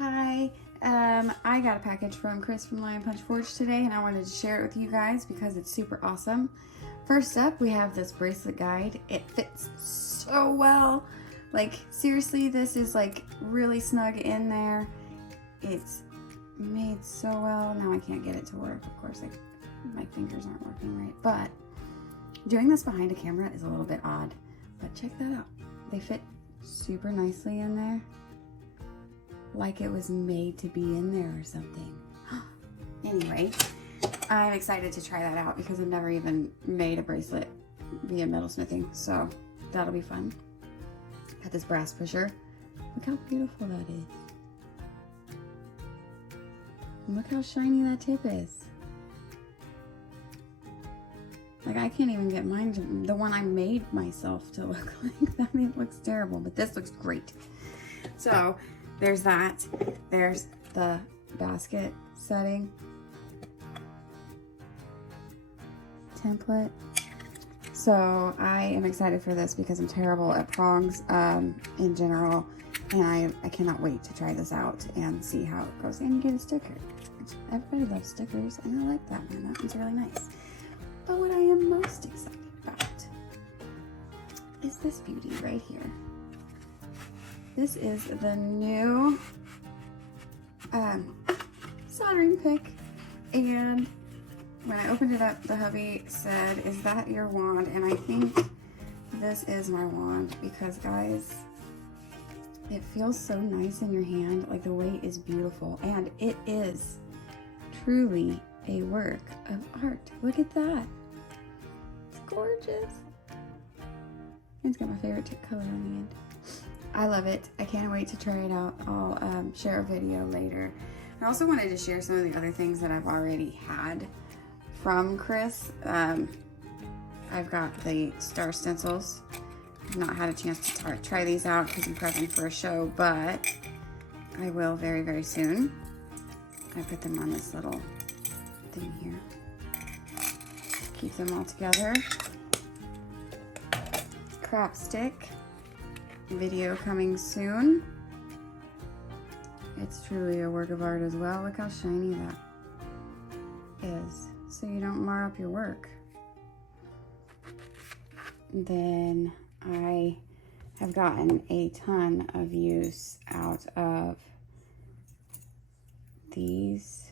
Hi, I got a package from Chris from Lion Punch Forge today, and I wanted to share it with you guys because it's super awesome. First up, we have this bracelet guide. It fits so well. Like, seriously, this is like really snug in there. It's made so well. Now I can't get it to work, of course, like my fingers aren't working right, but doing this behind a camera is a little bit odd, but check that out. They fit super nicely in there, like it was made to be in there or something. Anyway, I'm excited to try that out because I've never even made a bracelet via metalsmithing, so that'll be fun. Got this brass pusher. Look how beautiful that is. And look how shiny that tip is. Like, I can't even get mine to, the one I made myself, to look like that. I mean, it looks terrible, but this looks great. So there's that. There's the basket setting template. So I am excited for this because I'm terrible at prongs in general, and I cannot wait to try this out and see how it goes. And you get a sticker. Everybody loves stickers, and I like that one. That one's really nice. But what I am most excited about is this beauty right here. This is the new soldering pick, and when I opened it up, the hubby said, "Is that your wand?" And I think this is my wand because, guys, it feels so nice in your hand. Like, the weight is beautiful, and it is truly a work of art. Look at that. It's gorgeous. It's got my favorite tip color on the end. I love it. I can't wait to try it out. I'll share a video later. I also wanted to share some of the other things that I've already had from Chris. I've got the star stencils. I've not had a chance to try these out because I'm prepping for a show, but I will very, very soon. I put them on this little thing here. Keep them all together. Crap stick. Video coming soon. It's truly a work of art as well. Look how shiny that is, so you don't mar up your work. Then I have gotten a ton of use out of these,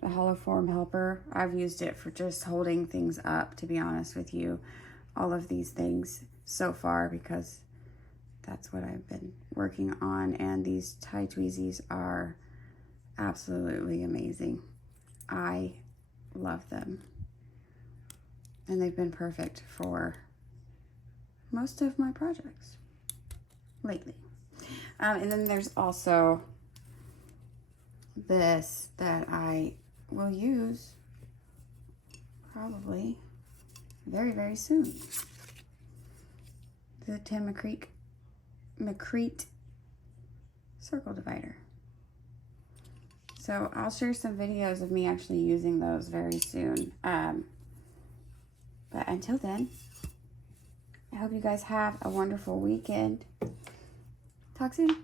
the hollow form helper. I've used it for just holding things up, to be honest with you, all of these things so far, because that's what I've been working on, and these tie tweezies are absolutely amazing. I love them, and they've been perfect for most of my projects lately. And then there's also this that I will use probably very, very soon. The Tim McCrete circle divider. So I'll share some videos of me actually using those very soon. But until then, I hope you guys have a wonderful weekend. Talk soon.